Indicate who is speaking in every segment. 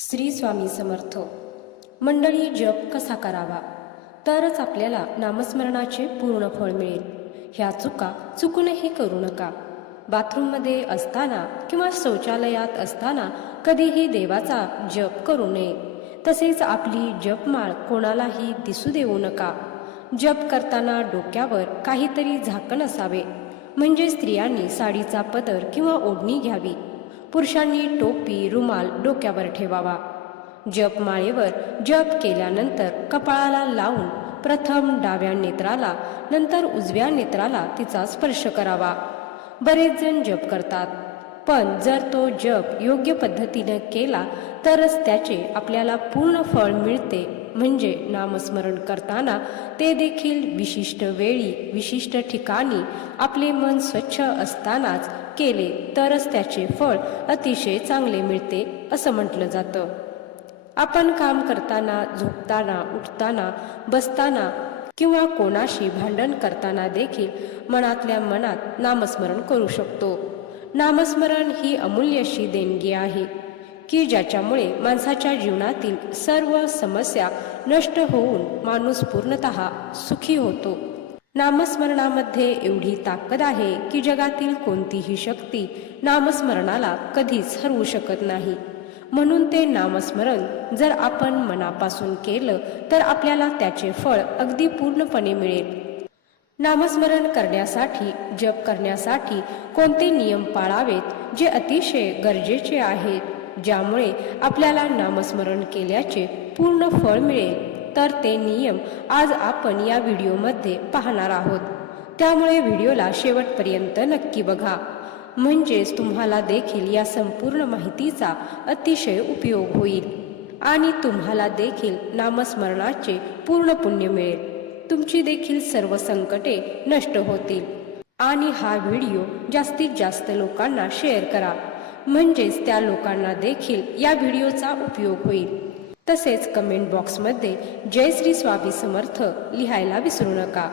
Speaker 1: श्री स्वामी समर्थ. मंडळी जप कसा करावा? तरच आपल्याला नामस्मरणाचे पूर्ण फळ मिळेल. ह्या चुका चुकूनही करू नका. बाथरूममध्ये असताना किंवा शौचालयात असताना कधीही देवाचा जप करू नये. तसेच आपली जपमाळ कोणालाही दिसू देऊ नका. जप करताना डोक्यावर काहीतरी झाकण असावे. म्हणजे स्त्रियांनी साडीचा पदर किंवा ओढणी घ्यावी. पुरुषांनी टोपी रुमाल डोक्यावर ठेवावा. जप माळेवर जप केल्यानंतर कपाळाला लावून प्रथम डाव्या नेत्राला नंतर उजव्या नेत्राला तिचा स्पर्श करावा. बरेच जण जप करतात पण जर तो जप योग्य पद्धतीने केला तरच त्याचे आपल्याला पूर्ण फळ मिळते. म्हणजे नामस्मरण करताना ते देखील विशिष्ट वेळी विशिष्ट ठिकाणी आपले मन स्वच्छ असतानाच केले तरच त्याचे फळ अतिशय चांगले मिळते असं म्हटलं जातं. आपण काम करताना झोपताना उठताना बसताना किंवा कोणाशी भांडण करताना देखील मनातल्या मनात नामस्मरण करू शकतो. नामस्मरण ही अमूल्य अशी देणगी आहे की ज्याच्यामुळे माणसाच्या जीवनातील सर्व समस्या नष्ट होऊन माणूस पूर्णतः सुखी होतो. नामस्मरणामध्ये एवढी ताकद आहे की जगातील कोणतीही शक्ती नामस्मरणाला कधीच हरवू शकत नाही. म्हणून ते नामस्मरण जर आपण मनापासून केलं तर आपल्याला त्याचे फळ अगदी पूर्णपणे मिळेल. नामस्मरण करण्यासाठी जप करण्यासाठी कोणते नियम पाळावेत जे अतिशय गरजेचे आहेत ज्यामुळे आपल्याला नामस्मरण केल्याचे पूर्ण फळ मिळेल? तर ते नियम आज आपण या व्हिडिओमध्ये पाहणार आहोत. त्यामुळे व्हिडिओला शेवटपर्यंत नक्की बघा. म्हणजेच तुम्हाला देखील या संपूर्ण माहितीचा अतिशय उपयोग होईल आणि तुम्हाला देखील नामस्मरणाचे पूर्ण पुण्य मिळेल. तुमची देखील सर्व संकटे नष्ट होतील. आणि हा व्हिडिओ जास्तीत जास्त लोकांना शेअर करा. म्हणजेच त्या लोकांना देखील या व्हिडिओचा उपयोग होईल. तसेच कमेंट बॉक्समध्ये जय श्री स्वामी समर्थ लिहायला विसरू नका.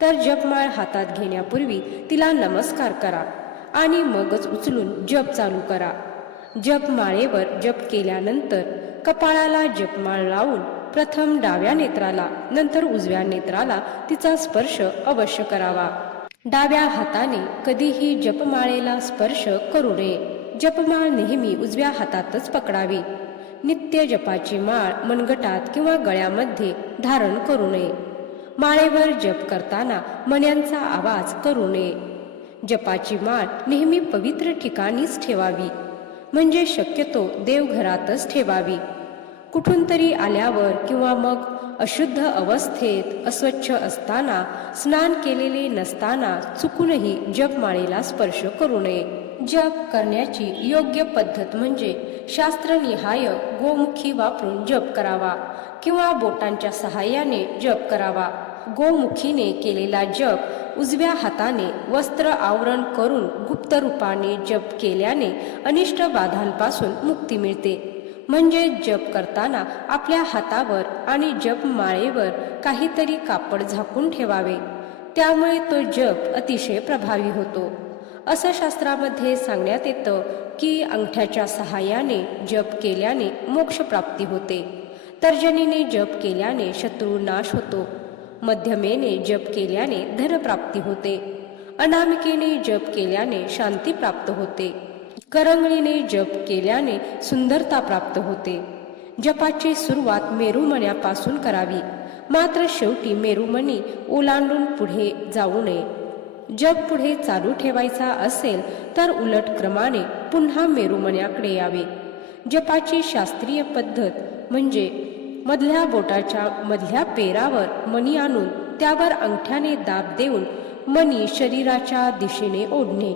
Speaker 1: तर जपमाळ हातात घेण्यापूर्वी तिला नमस्कार करा आणि मगच उचलून जप चालू करा. जपमाळेवर जप केल्यानंतर कपाळाला जपमाळ लावून प्रथम डाव्या नेत्राला नंतर उजव्या नेत्राला तिचा स्पर्श अवश्य करावा. डाव्या हाताने कधीही जपमाळेला स्पर्श करू नये. जपमाळ नेहमी उजव्या हातातच पकडावी. नित्य जपाची माळ मनगटात किंवा गळ्यामध्ये धारण करू नये. माळेवर जप करताना मण्यांचा आवाज करू नये. जपाची माळ नेहमी पवित्र ठिकाणीच ठेवावी म्हणजे शक्यतो देवघरातच ठेवावी. कुठून तरी आल्यावर किंवा मग अशुद्ध अवस्थेत अस्वच्छ असताना स्नान केलेले नसताना चुकूनही जपमाळेला स्पर्श करू नये. जप करण्याची योग्य पद्धत म्हणजे शास्त्रनिहाय गोमुखी वापरून जप करावा किंवा बोटांच्या सहाय्याने जप करावा. गोमुखीने केलेला जप उजव्या हाताने वस्त्र आवरण करून गुप्त रूपाने जप केल्याने अनिष्ट बाधांपासून मुक्ती मिळते. म्हणजे जप करताना आपल्या हातावर आणि जप माळेवर काहीतरी कापड झाकून ठेवावे. त्यामुळे तो जप अतिशय प्रभावी होतो. असं शास्त्रामध्ये सांगण्यात येतं की अंगठ्याच्या सहाय्याने जप केल्याने मोक्षप्राप्ती होते. तर्जनीने जप केल्याने शत्रू नाश होतो. मध्यमेने जप केल्याने धनप्राप्ती होते. अनामिकेने जप केल्याने शांती प्राप्त होते. करंगळीने जप केल्याने सुंदरता प्राप्त होते. जपाची सुरुवात मेरुमण्यापासून करावी. मात्र शेवटी मेरुमणी ओलांडून पुढे जाऊ नये. जग पुढे चालू ठेवायचा असेल तर उलट क्रमाने पुन्हा मेरुमण्याकडे यावे. जपाची शास्त्रीय पद्धत म्हणजे मधल्या बोटाच्या मधल्या पेरावर मणी आणून त्यावर अंगठ्याने दाब देऊन मणी शरीराच्या दिशेने ओढणे.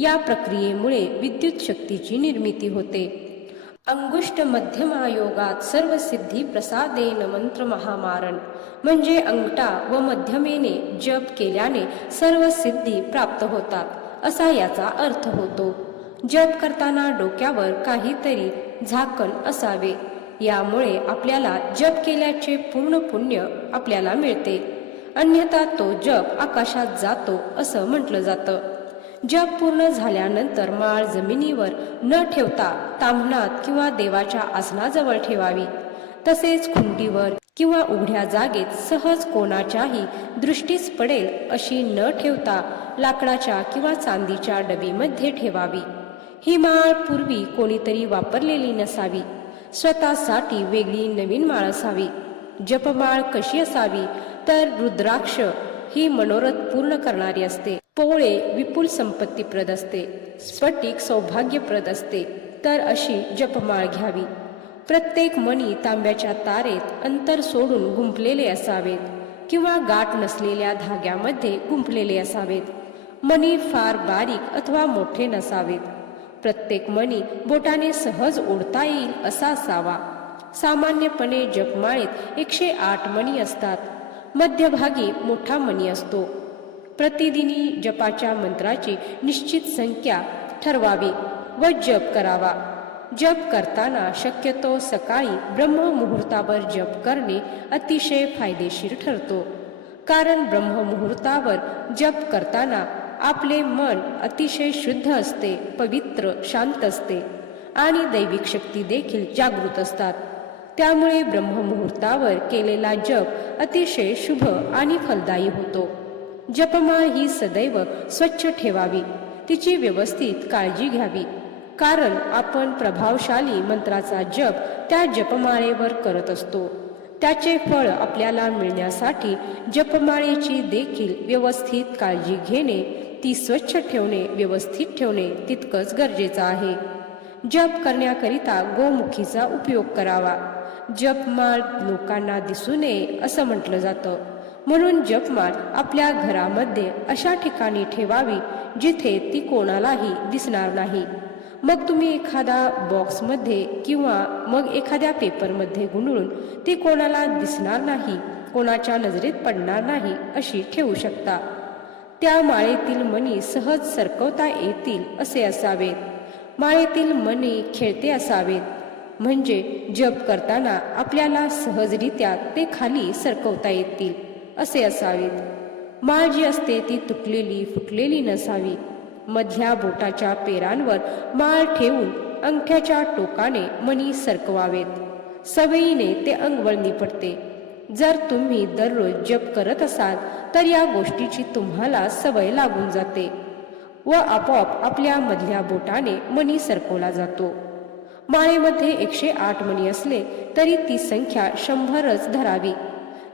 Speaker 1: या प्रक्रियेमुळे विद्युत शक्तीची निर्मिती होते. अंगुष्ट मध्यमायोगात सर्व सिद्धी प्रसादेन मंत्र महामारण म्हणजे अंगठा व मध्यमेने जप केल्याने सर्व सिद्धी प्राप्त होतात असा याचा अर्थ होतो. जप करताना डोक्यावर काहीतरी झाकण असावे. यामुळे आपल्याला जप केल्याचे पूर्ण पुण्य आपल्याला मिळते. अन्यथा तो जप आकाशात जातो असं म्हटलं जातं. जप पूर्ण झाल्यानंतर माळ जमिनीवर न ठेवता तांबणात किंवा देवाच्या आसनाजवळ ठेवावी. तसेच खुंटीवर किंवा उघड्या जागेत सहज कोणाच्याही दृष्टीस पडेल अशी न ठेवता लाकडाच्या किंवा चांदीच्या डबीमध्ये ठेवावी. ही माळ पूर्वी कोणीतरी वापरलेली नसावी. स्वतःसाठी वेगळी नवीन माळ असावी. जपमाळ कशी असावी? तर रुद्राक्ष ही मनोरथ पूर्ण करणारी असते. पोळे विपुल संपत्तीप्रद असते. स्फटिक सौभाग्यप्रद असते. तर अशी जपमाळ घ्यावी. प्रत्येक मणी तांब्याच्या तारेत अंतर सोडून गुंफलेले असावेत किंवा गाठ नसलेल्या धाग्यामध्ये गुंफलेले असावेत. मणी फार बारीक अथवा मोठे नसावेत. प्रत्येक मणी बोटाने सहज ओढता येईल असा असावा. सामान्यपणे जपमाळेत एकशे आठ मणी असतात. मध्यभागी मोठा मणी असतो. प्रतिदिनी जपाच्या मंत्राची निश्चित संख्या ठरवावी व जप करावा. जप करताना शक्यतो सकाळी ब्रह्ममुहूर्तावर जप करणे अतिशय फायदेशीर ठरतो. कारण ब्रह्ममुहूर्तावर जप करताना आपले मन अतिशय शुद्ध असते पवित्र शांत असते आणि दैविक शक्ती देखील जागृत असतात. त्यामुळे ब्रह्ममुहूर्तावर केलेला जप अतिशय शुभ आणि फलदायी होतो. जपमाळ ही सदैव स्वच्छ ठेवावी. तिची व्यवस्थित काळजी घ्यावी. कारण आपण प्रभावशाली मंत्राचा जप त्या जपमाळेवर करत असतो. त्याचे फळ आपल्याला मिळण्यासाठी जपमाळेची देखील व्यवस्थित काळजी घेणे ती स्वच्छ ठेवणे व्यवस्थित ठेवणे तितकंच गरजेचं आहे. जप करण्याकरिता गोमुखीचा उपयोग करावा. जपमाळ लोकांना दिसू नये असं म्हटलं जातं. म्हणून जपमाळ आपल्या घरामध्ये अशा ठिकाणी ठेवावी जिथे ती कोणालाही दिसणार नाही. मग तुम्ही एखादा बॉक्समध्ये किंवा मग एखाद्या पेपरमध्ये गुंडळून ती कोणाला दिसणार नाही कोणाच्या नजरेत पडणार नाही अशी ठेवू शकता. त्या माळेतील मणी सहज सरकवता येतील असे असावेत. माळेतील मणी खेळते असावेत. म्हणजे जप करताना आपल्याला सहजरित्या ते खाली सरकवता येतील असे असावेत. माळ जी असते ती तुटलेली फुटलेली नसावी. मधल्या बोटाच्या पेरांवर माळ ठेवून अंगठ्याच्या टोकाने मणी सरकवावेत. सवयीने ते अंगवळणी पडते जर तुम्ही दररोज जप करत असाल तर या गोष्टीची तुम्हाला सवय लागून जाते व आपोआप आपल्या मधल्या बोटाने मणी सरकवला जातो. माळेमध्ये एकशे आठ मणी असले तरी ती संख्या शंभरच धरावी.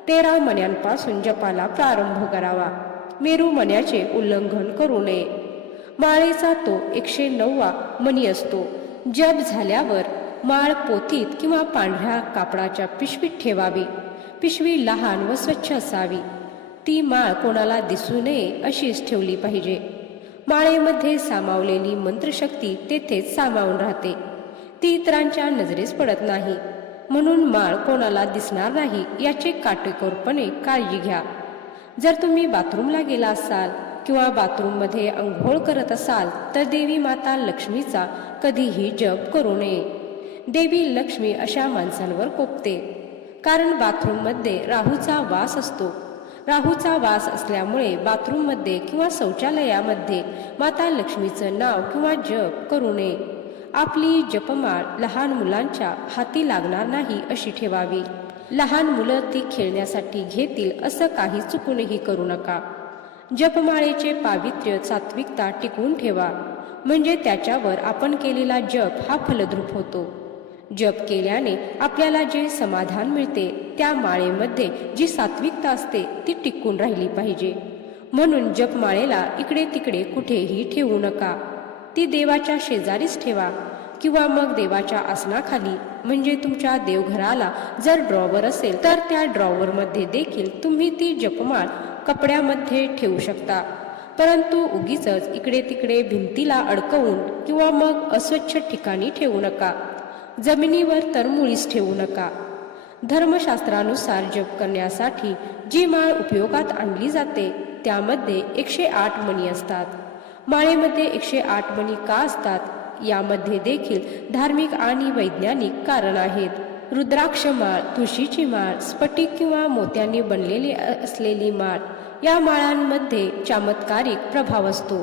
Speaker 1: तेरा मण्यांपासून जपाला प्रारंभ करावा. मेरू मण्याचे उल्लंघन करू नये. माळेचा तो एकशे नववा मणी असतो. जप झाल्यावर माळ पोथीत किंवा पांढऱ्या कापडाच्या पिशवीत ठेवावी. पिशवी लहान व स्वच्छ असावी. ती माळ कोणाला दिसू नये अशीच ठेवली पाहिजे. माळेमध्ये सामावलेली मंत्रशक्ती तेथेच सामावून राहते. ती इतरांच्या नजरेस पडत नाही. म्हणून माळ कोणाला दिसणार नाही याचे काटेकोरपणे काळजी घ्या. जर तुम्ही बाथरूमला गेला असाल किंवा बाथरूममध्ये अंघोळ करत असाल तर देवी माता लक्ष्मीचा कधीही जप करू नये. देवी लक्ष्मी अशा माणसांवर कोपते. कारण बाथरूममध्ये राहूचा वास असतो. राहूचा वास असल्यामुळे बाथरूममध्ये किंवा शौचालयामध्ये माता लक्ष्मीचं नाव किंवा जप करू नये. आपली जपमाळ लहान मुलांच्या हाती लागणार नाही अशी ठेवावी. लहान मुलं ती खेळण्यासाठी घेतील असं काही चुकूनही करू नका. जपमाळेचे पावित्र्य सात्विकता टिकवून ठेवा. म्हणजे त्याच्यावर आपण केलेला जप हा फलद्रूप होतो. जप केल्याने आपल्याला जे समाधान मिळते त्या माळेमध्ये जी सात्विकता असते ती टिकून राहिली पाहिजे. म्हणून जपमाळेला इकडे तिकडे कुठेही ठेवू नका. ती देवाच्या शेजारीच ठेवा किंवा मग देवाच्या आसनाखाली म्हणजे तुमच्या देवघराला जर ड्रॉवर असेल तर त्या ड्रॉवरमध्ये देखील तुम्ही ती जपमाळ कपड्यामध्ये ठेवू शकता. परंतु उगीच इकडे तिकडे भिंतीला अडकवून किंवा मग अस्वच्छ ठिकाणी ठेवू नका. जमिनीवर तर मुळीच ठेवू नका. धर्मशास्त्रानुसार जप करण्यासाठी जी माळ उपयोगात आणली जाते त्यामध्ये एकशे आठ मणी असतात. माळेमध्ये एकशे आठ मणी का असतात? यामध्ये देखील धार्मिक आणि वैज्ञानिक कारण आहेत. रुद्राक्ष माळ तुळशीची माळ स्फटिक किंवा मोत्यांनी बनलेली असलेली माळ या माळांमध्ये चमत्कारिक प्रभाव असतो.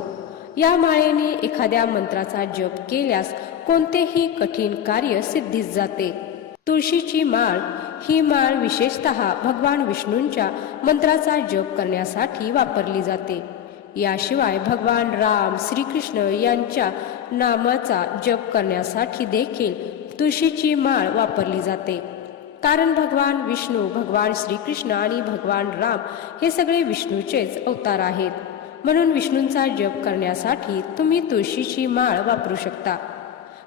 Speaker 1: या माळेने एखाद्या मंत्राचा जप केल्यास कोणतेही कठीण कार्य सिद्धीस जाते. तुळशीची माळ ही माळ विशेषतः भगवान विष्णूंच्या मंत्राचा जप करण्यासाठी वापरली जाते. याशिवाय भगवान राम श्रीकृष्ण यांच्या नामाचा जप करण्यासाठी देखील तुळशीची माळ वापरली जाते. कारण भगवान विष्णू भगवान श्रीकृष्ण आणि भगवान राम हे सगळे विष्णूचेच अवतार आहेत. म्हणून विष्णूंचा जप करण्यासाठी तुम्ही तुळशीची माळ वापरू शकता.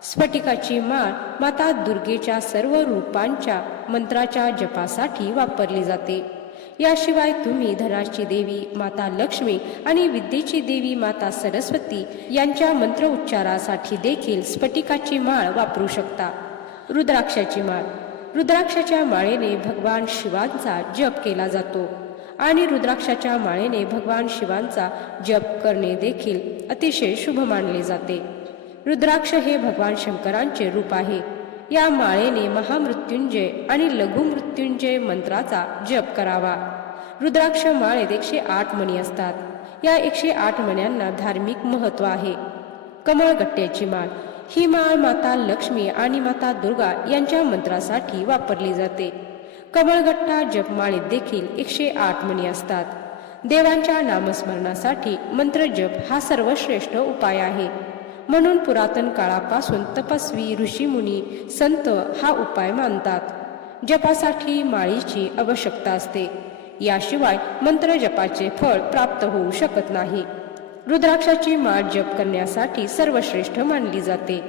Speaker 1: स्फटिकाची माळ माता दुर्गेच्या सर्व रूपांच्या मंत्राच्या जपासाठी वापरली जाते. याशिवाय तुम्ही धनाची देवी माता लक्ष्मी आणि विद्येची देवी माता सरस्वती यांच्या मंत्रोच्चारासाठी देखील स्फटिकाची माळ वापरू शकता. रुद्राक्षाची माळ. रुद्राक्षाच्या माळेने भगवान शिवांचा जप केला जातो आणि रुद्राक्षाच्या माळेने भगवान शिवांचा जप करणे देखील अतिशय शुभ मानले जाते. रुद्राक्ष हे भगवान शंकरांचे रूप आहे. या माळेने महामृत्युंजय आणि लघुमृत्युंजय मंत्राचा जप करावा. रुद्राक्ष माळेत एकशे आठ मणी असतात. या एकशे आठ मण्यांना धार्मिक महत्त्व आहे. कमळगट्ट्याची माळ. ही माळ माता लक्ष्मी आणि माता दुर्गा यांच्या मंत्रासाठी वापरली जाते. कमळगट्टा जपमाळेत देखील एकशे आठ मणी असतात. देवांच्या नामस्मरणासाठी मंत्र जप हा सर्वश्रेष्ठ उपाय आहे. म्हणून पुरातन काळापासून तपस्वी ऋषीमुनी संत हा उपाय मानतात. जपासाठी माळीची आवश्यकता असते. याशिवाय मंत्र जपाचे फळ प्राप्त होऊ शकत नाही. रुद्राक्षाची माळ जप करण्यासाठी सर्वश्रेष्ठ मानली जाते.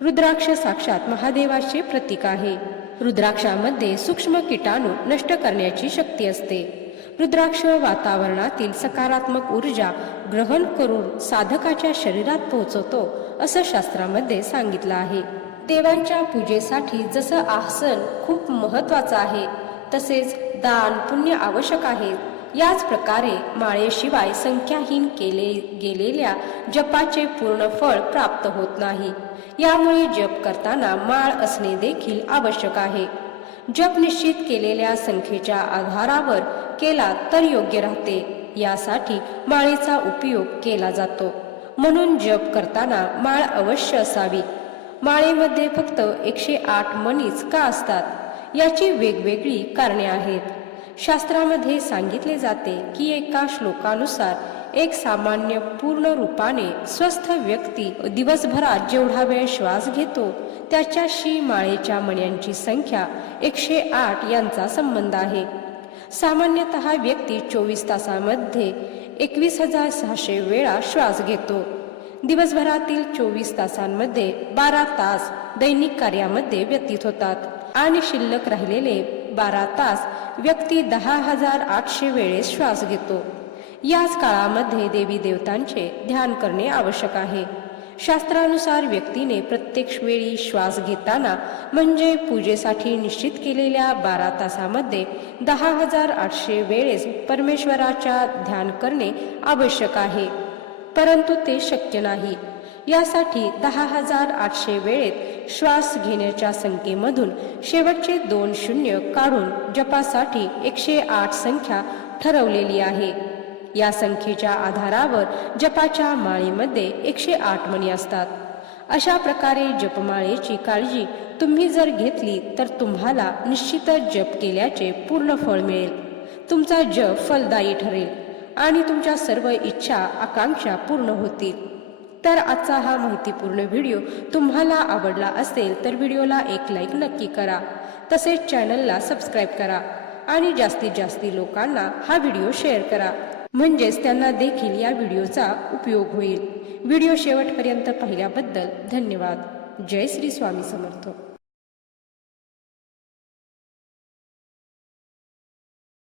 Speaker 1: रुद्राक्ष साक्षात महादेवाचे प्रतीक आहे. रुद्राक्षामध्ये सूक्ष्म किटाणू नष्ट करण्याची शक्ती असते. रुद्राक्ष वातावरणातील सकारात्मक ऊर्जा ग्रहण करून साधकाच्या शरीरात पोहोचवतो असं शास्त्रामध्ये सांगितलं आहे. देवांच्या पूजेसाठी जसं आसन खूप महत्वाचं आहे तसेच दान पुण्य आवश्यक आहे. याच प्रकारे माळेशिवाय संख्याहीन केले गेलेल्या जपाचे पूर्ण फळ प्राप्त होत नाही. यामुळे जप करताना माळ असणे देखील आवश्यक आहे. जप निश्चित केलेल्या संख्येच्या आधारावर केला तर योग्य राहते. यासाठी माळेचा उपयोग केला जातो. म्हणून जप करताना माळ अवश्य असावी. माळेमध्ये फक्त एकशे आठ मणीच का असतात? याची वेगवेगळी कारणे आहेत. शास्त्रामध्ये सांगितले जाते की एका श्लोकानुसार एक सामान्य पूर्ण रूपाने स्वस्थ व्यक्ती दिवसभरात जेवढा वेळ श्वास घेतो त्याच्याशी माळेच्या मण्यांची संख्या एकशे आठ यांचा संबंध आहे. सामान्यतः व्यक्ती चोवीस तासामध्ये एकवीस हजार सहाशे वेळा श्वास घेतो. दिवसभरातील चोवीस तासांमध्ये बारा तास दैनिक कार्यामध्ये व्यतीत होतात. आणि शिल्लक राहिलेले बारा तास व्यक्ती दहा हजार आठशे वेळेस श्वास घेतो. याच काळामध्ये देवी देवतांचे ध्यान करणे आवश्यक आहे. शास्त्रानुसार व्यक्तीने प्रत्येक वेळी श्वास घेताना म्हणजे पूजेसाठी निश्चित केलेल्या बारा तासामध्ये दहा हजार आठशे वेळेस परमेश्वराच्या ध्यान करणे आवश्यक आहे. परंतु ते शक्य नाही. यासाठी दहा हजार आठशे वेळेत श्वास घेण्याच्या संख्येमधून शेवटचे दोन शून्य काढून जपासाठी एकशे आठ संख्या ठरवलेली आहे. या संख्येच्या आधारावर जपाच्या माळीमध्ये एकशे आठ मणी असतात. अशा प्रकारे जपमाळेची काळजी तुम्ही जर घेतली तर तुम्हाला निश्चितच जप केल्याचे पूर्ण फळ मिळेल. तुमचा जप फलदायी ठरेल आणि तुमच्या सर्व इच्छा आकांक्षा पूर्ण होतील. तर आजचा हा माहितीपूर्ण व्हिडिओ तुम्हाला आवडला असेल तर व्हिडिओला एक लाईक नक्की करा. तसेच चॅनलला सबस्क्राईब करा आणि जास्तीत जास्त लोकांना हा व्हिडिओ शेअर करा. म्हणजेच त्यांना देखील या व्हिडिओचा उपयोग होईल. व्हिडिओ शेवटपर्यंत पाहिल्याबद्दल धन्यवाद. जय श्री स्वामी समर्थ.